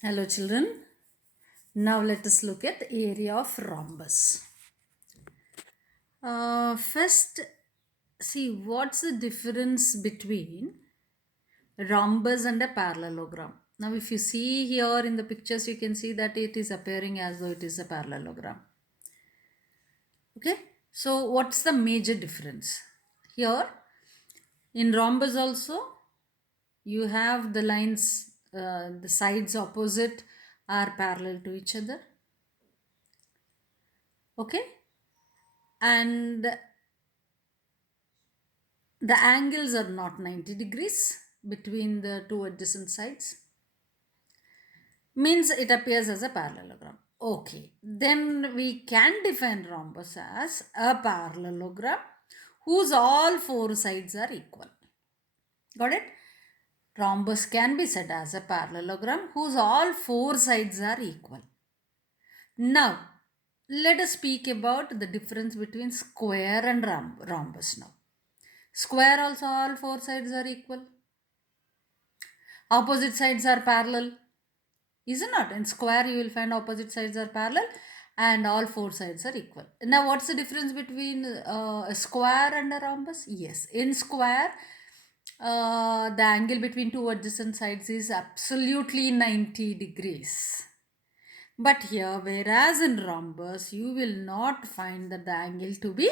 Hello children. Now let us look at the area of rhombus. First, see what's the difference between rhombus and a parallelogram. Now if you see here in the pictures, you can see that it is appearing as though it is a parallelogram. Okay. So what's the major difference? Here in rhombus also you have the lines, the sides opposite are parallel to each other. Okay. And the angles are not 90 degrees between the two adjacent sides, means it appears as a parallelogram. Okay, then we can define rhombus as a parallelogram whose all four sides are equal. Got it? Rhombus can be said as a parallelogram whose all four sides are equal. Now, let us speak about the difference between square and rhombus now. Square also all four sides are equal. Opposite sides are parallel. Is it not? In square, you will find opposite sides are parallel and all four sides are equal. Now, what's the difference between a square and a rhombus? Yes, in square, the angle between two adjacent sides is absolutely 90 degrees. But here, whereas in rhombus, you will not find that the angle to be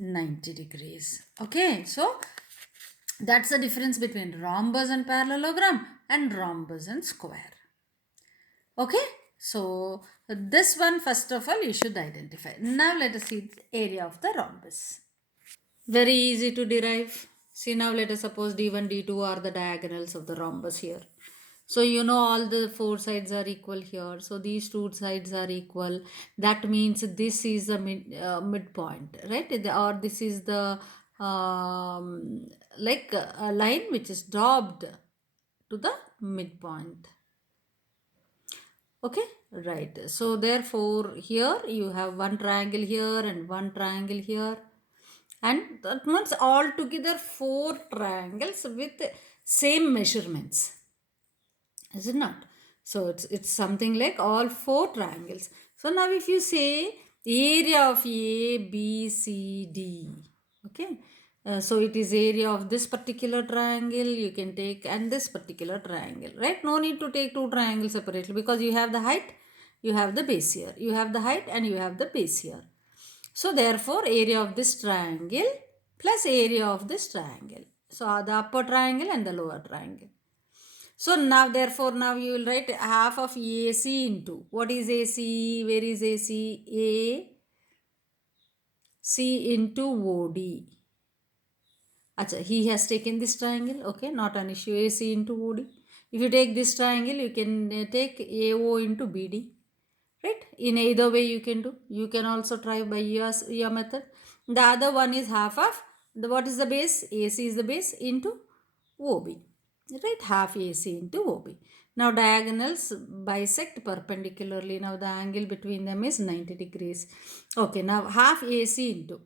90 degrees. Okay, so that's the difference between rhombus and parallelogram and rhombus and square. Okay, so this one first of all you should identify. Now let us see the area of the rhombus. Very easy to derive. See, now let us suppose d1, d2 are the diagonals of the rhombus here. So you know all the four sides are equal here. So these two sides are equal. That means this is the midpoint, right? Or this is the like a line which is dropped to the midpoint. Okay, right. So therefore here you have one triangle here and one triangle here, and that means all together four triangles with same measurements, is it not? So it's something like all four triangles. So now if you say area of A, B, C, D, okay. So it is area of this particular triangle you can take and this particular triangle, right? No need to take two triangles separately because you have the height, you have the base here, you have the height and you have the base here. So therefore area of this triangle plus area of this triangle. So the upper triangle and the lower triangle. So now therefore now you will write half of AC into, what is AC? Where is AC? AC into OD. Achha, he has taken this triangle, okay, not an issue. AC into OD. If you take this triangle, you can take AO into BD, right? In either way you can do. You can also try by your method. The other one is half of the, what is the base? AC is the base into OB, right? Half AC into OB. Now diagonals bisect perpendicularly. Now the angle between them is 90 degrees. Okay, now half AC into,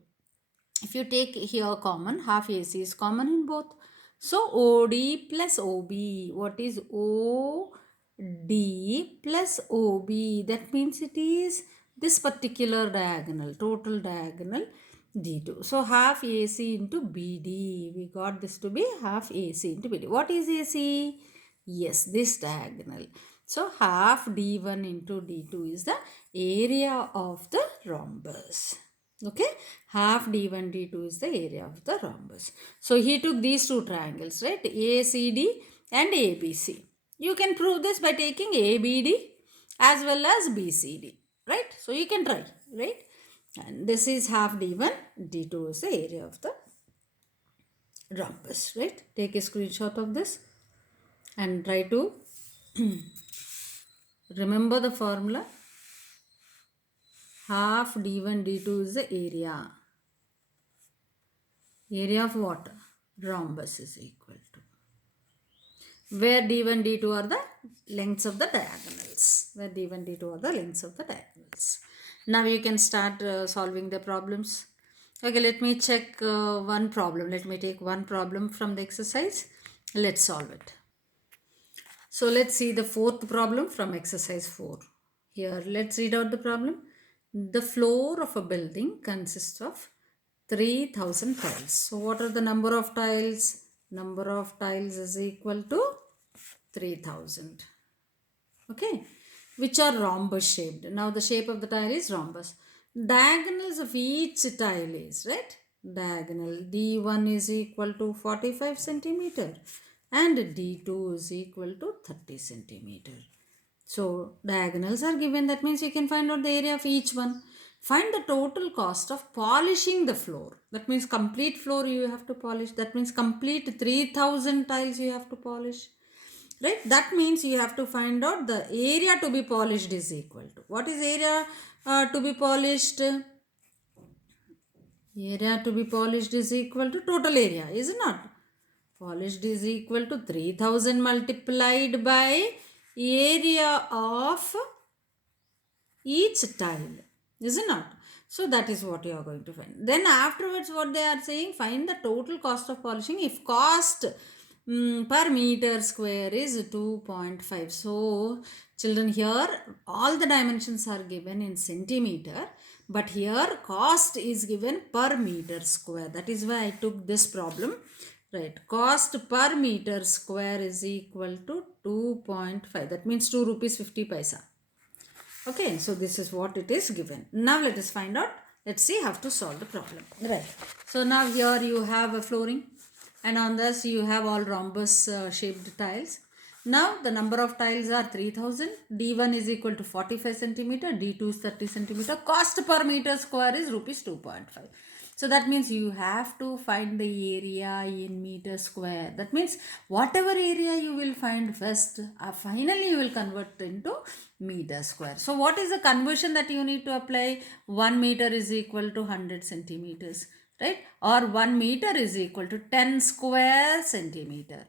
if you take here common, half AC is common in both. So OD plus OB, what is OD plus OB? That means it is this particular diagonal, total diagonal D2. So half AC into BD, we got this to be half AC into BD. What is AC? Yes, this diagonal. So half D1 into D2 is the area of the rhombus. Okay, half d1 d2 is the area of the rhombus. So he took these two triangles, right? ACD and ABC. You can prove this by taking ABD as well as BCD, right? So you can try, right? And this is half d1, d2 is the area of the rhombus, right? Take a screenshot of this and try to remember the formula. Half d1 d2 is the area. Area of what? Rhombus is equal to, where d1 d2 are the lengths of the diagonals, where d1 d2 are the lengths of the diagonals. Now you can start solving the problems. Okay, let me check one problem. Let me take one problem from the exercise. Let's solve it. So let's see the fourth problem from exercise 4. Here, let's read out the problem. The floor of a building consists of 3000 tiles. So what are the number of tiles? Number of tiles is equal to 3000. Okay, which are rhombus shaped. Now the shape of the tile is rhombus. Diagonals of each tile is, right? Diagonal D1 is equal to 45 centimeter and D2 is equal to 30 centimeter. So diagonals are given, that means you can find out the area of each one. Find the total cost of polishing the floor. That means complete floor you have to polish. That means complete 3000 tiles you have to polish. Right? That means you have to find out the area to be polished is equal to. What is area to be polished? Area to be polished is equal to total area, is it not? Polished is equal to 3000 multiplied by area of each tile, is it not? So that is what you are going to find. Then afterwards what they are saying, find the total cost of polishing if cost per meter square is 2.5. So children, here all the dimensions are given in centimeter, but here cost is given per meter square. That is why I took this problem. Right, cost per meter square is equal to 2.5. That means 2 rupees 50 paisa. Okay, so this is what it is given. Now let us find out. Let's see how to solve the problem. Right. So now here you have a flooring, and on this you have all rhombus shaped tiles. Now the number of tiles are 3000. D1 is equal to 45 centimeter. D2 is 30 centimeter. Cost per meter square is rupees 2.5. So that means you have to find the area in meter square. That means whatever area you will find first, finally you will convert into meter square. So what is the conversion that you need to apply? 1 meter is equal to 100 centimeters, right? Or 1 meter is equal to 10 square centimeter.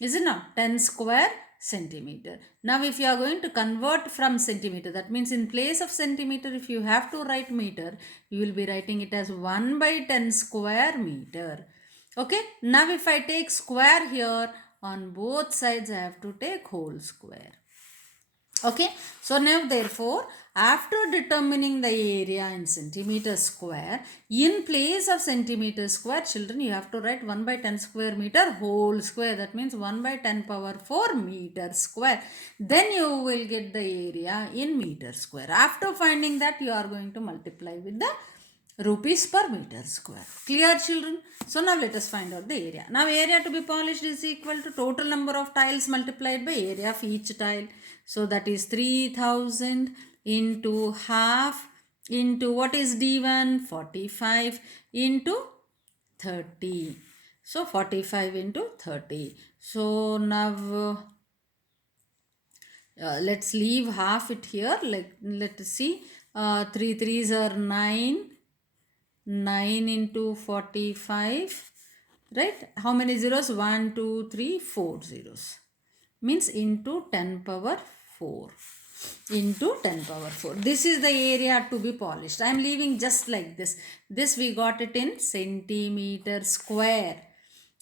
Is it not? 10 square centimeter. Now if you are going to convert from centimeter, that means in place of centimeter, if you have to write meter, you will be writing it as 1 by 10 square meter. Okay. Now if I take square here, on both sides I have to take whole square. Okay, so now therefore after determining the area in centimeter square, in place of centimeter square, children, you have to write 1 by 10 square meter whole square. That means 1 by 10 power 4 meter square. Then you will get the area in meter square. After finding that, you are going to multiply with the rupees per meter square. Clear, children? So now let us find out the area. Now area to be polished is equal to total number of tiles multiplied by area of each tile. So that is 3000 into half into what is D1? 45 into 30. So 45 into 30. So now let's leave half it here. Like, let's see. 3 3s are 9. 9 into 45, right? How many zeros? 1 2 3 4 zeros, means into 10 power 4, into 10 power 4. This is the area to be polished. I am leaving just like this. This we got it in centimeter square.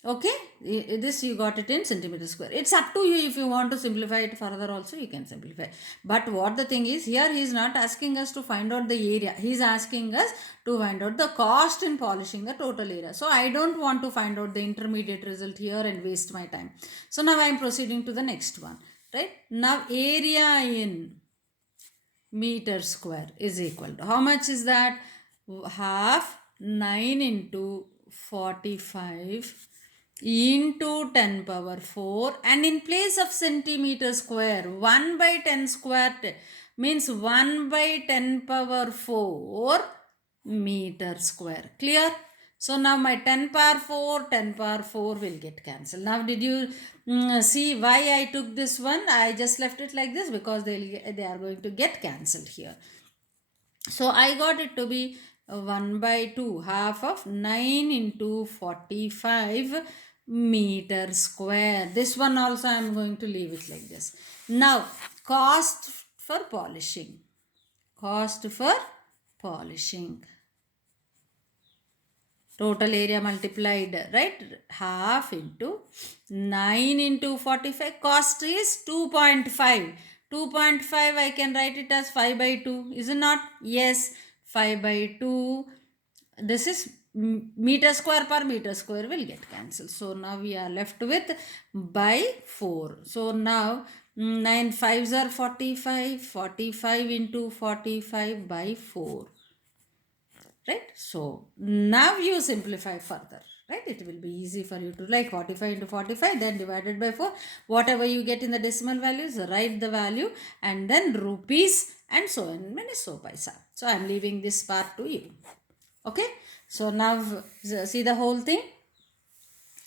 Okay, this you got it in centimeter square. It's up to you. If you want to simplify it further also, you can simplify. But what the thing is, here he is not asking us to find out the area. He is asking us to find out the cost in polishing the total area. So I don't want to find out the intermediate result here and waste my time. So now I am proceeding to the next one. Right, now area in meter square is equal to, how much is that? Half 9 into 45 into 10 power 4, and in place of centimeter square, 1 by 10 square means 1 by 10 power 4 meter square. Clear? So now my 10 power 4, 10 power 4 will get cancelled. Now did you see why I took this one? I just left it like this because they are going to get cancelled here. So I got it to be 1 by 2, half of 9 into 45 meter square. This one also I am going to leave it like this. Now cost for polishing. Cost for polishing. total area multiplied, right? Half into 9 into 45, cost is 2.5. 2.5 I can write it as 5 by 2, is it not? Yes, 5 by 2. This is meter square per meter square will get cancelled. So now we are left with by 4. So now 9 5s are 45. 45 into 45 by 4. Right? So now you simplify further. Right? It will be easy for you to like 45 into 45, then divided by 4. Whatever you get in the decimal values, write the value and then rupees and so on. So paisa. So I am leaving this part to you. Okay, so now see the whole thing.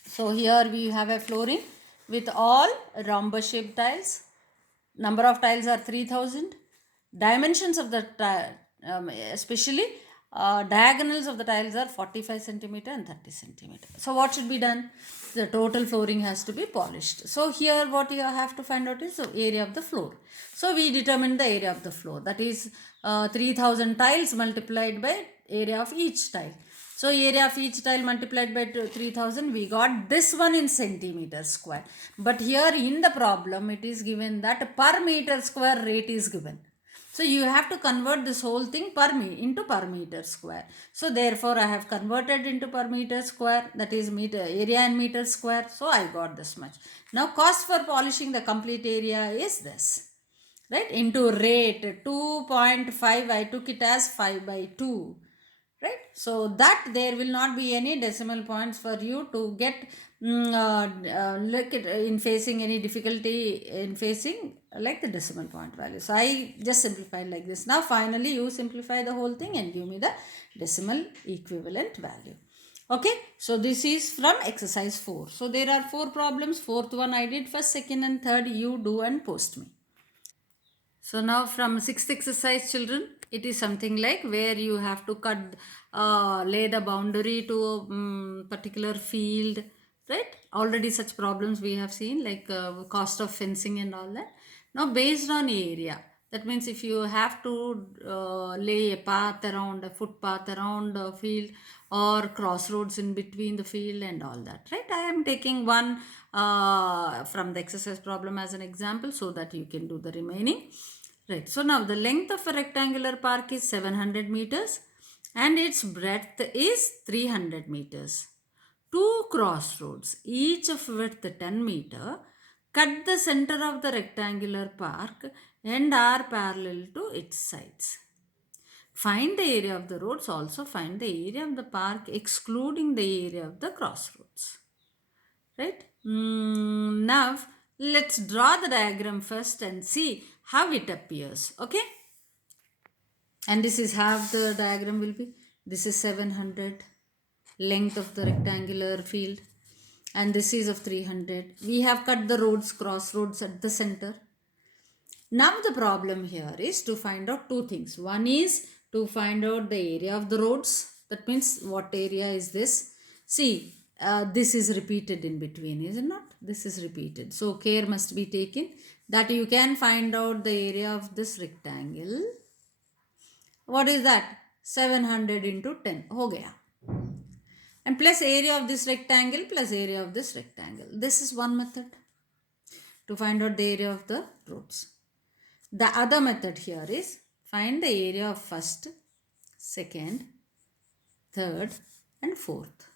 So here we have a flooring with all rhombus shaped tiles. Number of tiles are 3000. Dimensions of the especially diagonals of the tiles are 45 centimeter and 30 centimeter. So what should be done? The total flooring has to be polished. So here what you have to find out is the area of the floor. So we determine the area of the floor, that is 3000 tiles multiplied by area of each tile. So area of each tile multiplied by 3000, we got this one in centimeter square. But here in the problem it is given that per meter square rate is given. So you have to convert this whole thing into per meter square. So therefore I have converted into per meter square, that is meter area and meter square. So I got this much. Now cost for polishing the complete area is this. Right? Into rate 2.5, I took it as 5 by 2. Right? So that there will not be any decimal points for you to get look at in facing any difficulty in facing like the decimal point value. So I just simplified like this. Now finally you simplify the whole thing and give me the decimal equivalent value. Okay, so this is from exercise 4. So there are 4 problems. Fourth one I did first, second and third you do and post me. So now from 6th exercise children, it is something like where you have to lay the boundary to a particular field, right? Already such problems we have seen like cost of fencing and all that. Now based on area, that means if you have to lay a path around, a footpath around a field or crossroads in between the field and all that, right? I am taking one from the exercise problem as an example so that you can do the remaining. Right, so now the length of a rectangular park is 700 meters and its breadth is 300 meters. Two crossroads, each of width 10 meter, cut the center of the rectangular park and are parallel to its sides. Find the area of the roads, also find the area of the park excluding the area of the crossroads. Right? Now let's draw the diagram first and see how it appears. Okay? And this is how the diagram will be. This is 700 length of the rectangular field and this is of 300. We have cut the roads, crossroads at the center. Now the problem here is to find out two things. One is to find out the area of the roads. That means what area is this? See, this is repeated in between, is it not? This is repeated. So care must be taken that you can find out the area of this rectangle. What is that? 700 into 10. Ho gaya. And plus area of this rectangle plus area of this rectangle. This is one method to find out the area of the roads. The other method here is find the area of first, second, third and fourth.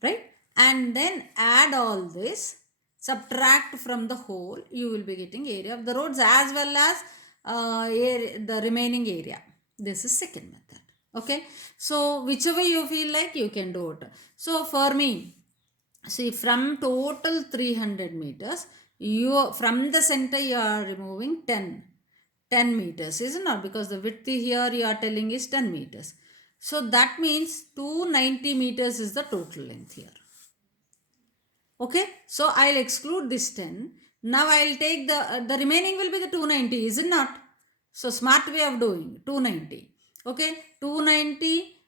Right? And then add all this, subtract from the whole, you will be getting area of the roads as well as the remaining area. This is second method. Okay. So whichever you feel like you can do it. So for me, see from total 300 meters, you from the center you are removing 10 meters, isn't it? Because the width here you are telling is 10 meters. So that means 290 meters is the total length here. Okay, so I'll exclude this 10. Now I'll take the remaining will be the 290, is it not? So smart way of doing 290. Okay, 290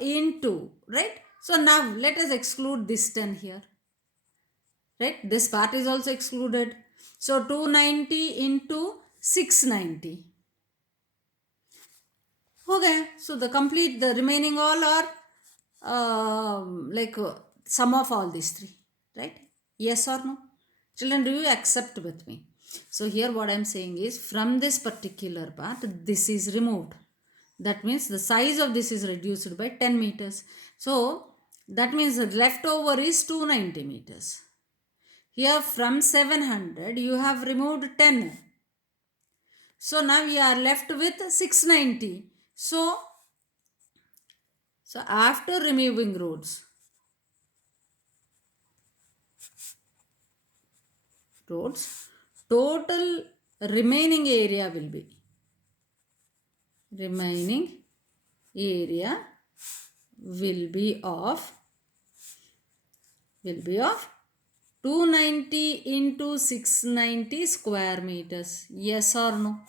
into, right? So now let us exclude this 10 here. Right, this part is also excluded. So 290 into 690. Okay, so the remaining all are sum of all these three, right? Yes or no? Children, do you accept with me? So here what I'm saying is, from this particular part, this is removed. That means the size of this is reduced by 10 meters. So that means the leftover is 290 meters. Here from 700 you have removed 10. So now we are left with 690. So after removing roads, total remaining area will be of 290 into 690 square meters. Yes or no?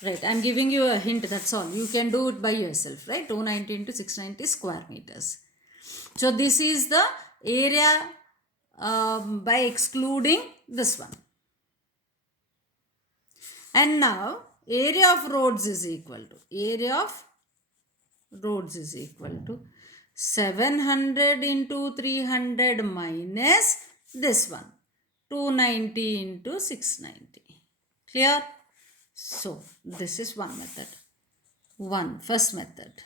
Right, I'm giving you a hint, that's all. You can do it by yourself, right? 290 into 690 square meters. So this is the area by excluding this one. And now area of roads is equal to 700 into 300 minus this one, 290 into 690. Clear? So this is one method. First method.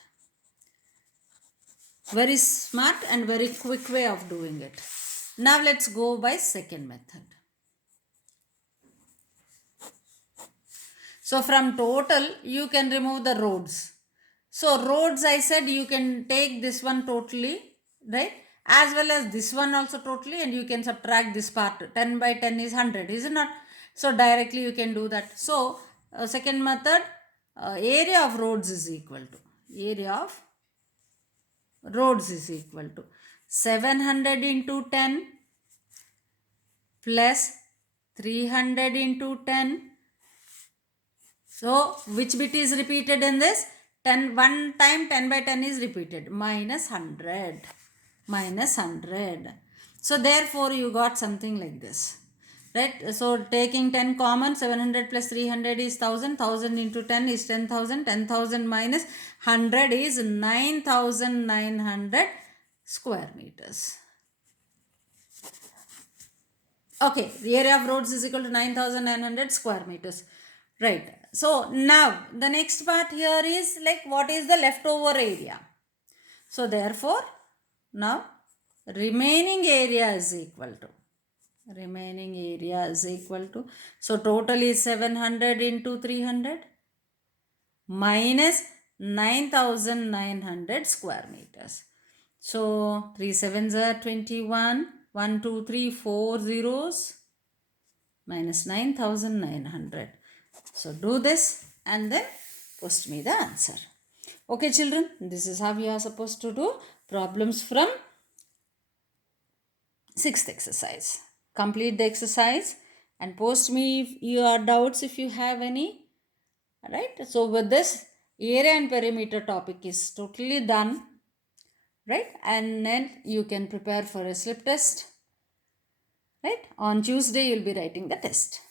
Very smart and very quick way of doing it. Now let's go by second method. So from total you can remove the roads. So roads, I said you can take this one totally, right? As well as this one also totally, and you can subtract this part. 10 by 10 is 100, is it not? So directly you can do that. So second method, area of roads is equal to 700 into 10 plus 300 into 10. So which bit is repeated in this? 10, one time 10 by 10 is repeated, minus 100. So therefore you got something like this, right? So taking 10 common, 700 plus 300 is 1000, 1000 into 10 is 10,000, 10,000 minus 100 is 9,900 square meters. Okay, the area of roads is equal to 9,900 square meters. Right. So now the next part here is like, what is the leftover area? So therefore now remaining area is equal to, so total is 700 into 300 minus 9,900 square meters. So 3 7s are 21, 1 2 3 4 zeros minus 9,900. So do this and then post me the answer. Okay children, this is how you are supposed to do problems from 6th exercise. Complete the exercise and post me your doubts if you have any. Right? So with this, area and perimeter topic is totally done. Right? And then you can prepare for a slip test. Right? On Tuesday, you'll be writing the test.